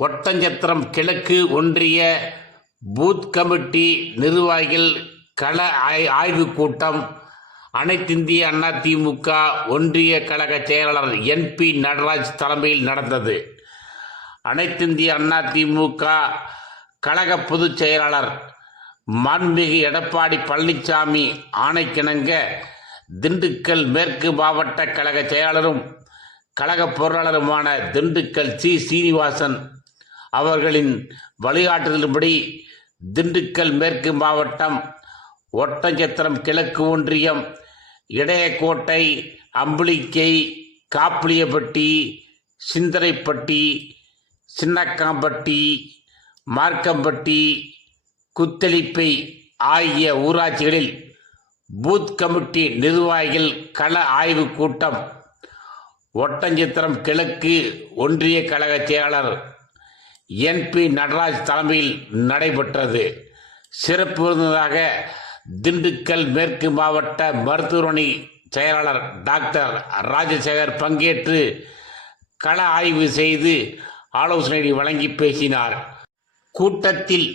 ஒட்டஞ்சத்திரம் கிழக்கு ஒன்றிய booth committee நிர்வாகிகள் கள ஆய்வுக் கூட்டம் அனைத்திந்திய அதிமுக ஒன்றிய கழக செயலாளர் என்பி நடராஜ் தலைமையில் நடந்தது. அனைத்திந்திய அதிமுக கழக பொதுச் செயலாளர் மாண்புமிகு எடப்பாடி பழனிசாமி ஆணைக்கிணங்க திண்டுக்கல் மேற்கு மாவட்ட கழக செயலாளரும் கழக பொருளாளருமான திண்டுக்கல் சீனிவாசன் அவர்களின் வழிகாட்டுதலின்படி திண்டுக்கல் மேற்கு மாவட்டம் ஒட்டஞ்சத்திரம் கிழக்கு ஒன்றியம் இடையக்கோட்டை, அம்புலிக்கை, காப்பிலியப்பட்டி, சிந்தரைப்பட்டி, சின்னக்காம்பட்டி, மார்க்கம்பட்டி, குத்தளிப்பை ஆகிய ஊராட்சிகளில் பூத் கமிட்டி நிர்வாகிகள் கள ஆய்வுக் கூட்டம் ஒட்டஞ்சத்திரம் கிழக்கு ஒன்றிய கழக செயலாளர் என்பி நடராஜ் தலைமையில் நடைபெற்றது. சிறப்பு விருந்தினராக திண்டுக்கல் மேற்கு மாவட்ட மருத்துவமனை செயலாளர் டாக்டர் ராஜசேகர் பங்கேற்று கள ஆய்வு செய்து ஆலோசனை வழங்கி பேசினார். கூட்டத்தில்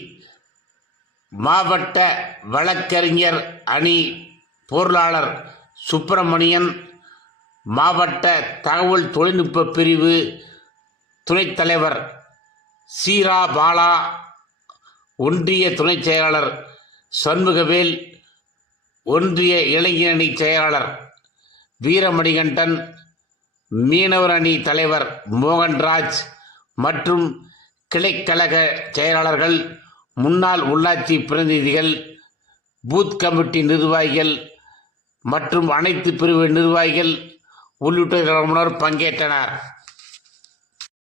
மாவட்ட வழக்கறிஞர் அணி பொருளாளர் சுப்பிரமணியன், மாவட்ட தகவல் தொழில்நுட்ப பிரிவு துணைத் தலைவர் சீரா பாலா, ஒன்றிய துணைச் செயலாளர் சண்முகவேல், ஒன்றிய இளைஞரணி செயலாளர் வீரமணிகண்டன், மீனவர் அணி தலைவர் மோகன்ராஜ் மற்றும் கிளைக்கழக செயலாளர்கள், முன்னாள் உள்ளாட்சி பிரதிநிதிகள், பூத் கமிட்டி நிர்வாகிகள் மற்றும் அனைத்து பிரிவு நிர்வாகிகள் உள்ளிட்டோர் பங்கேற்றனர்.